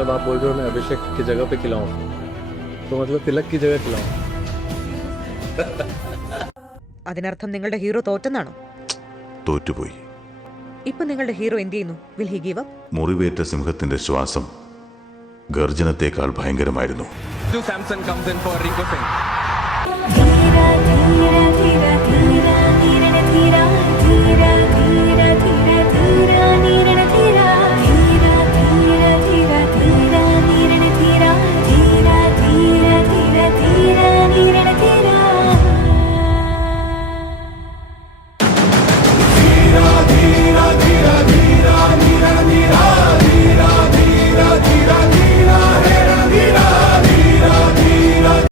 मतलब आप बोल रहे हो मैं अभिषेक की जगह पे खिलाऊं, तो मतलब तिलक की जगह खिलाऊं. അതിനർത്ഥം നിങ്ങളുടെ ഹീറോ തോറ്റെന്നാണോ? തോറ്റുപോയി. ഇപ്പൊ നിങ്ങളുടെ ഹീറോ എന്ത് ചെയ്യുന്നു? Will he give up? മുറിവേറ്റ സിംഹത്തിന്റെ ശ്വാസം ഗർജനത്തേക്കാൾ ഭയങ്കരമായിരുന്നു. Samson comes in for Rico Singh. Dheera Dheera Dheera Dheera Dheera Dheera Dheera Dheera Dheera Dheera